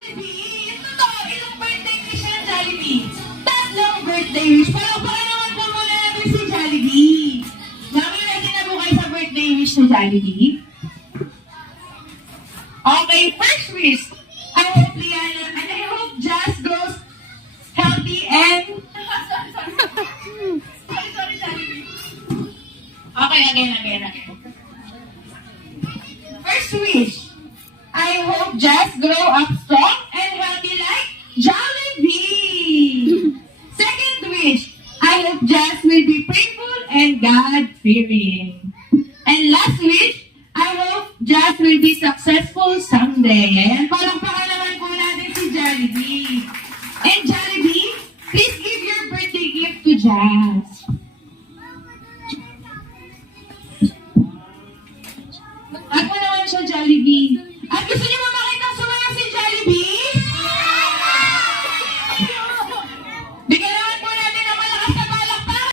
Jollibee, totoo, ilang birthday wish ng Jollibee? Tatlong birthday wish. Palakpakan naman po muna natin si Jollibee. Namin natin na po kayo sa birthday wish ni Jollibee. Okay, first wish. I hope Liana, and I hope Jazz goes healthy and... sorry, Jollibee. Okay, again. First wish. I hope Jazz grow up strong and healthy like Jollibee. Second wish. I hope Jazz will be faithful and God-fearing.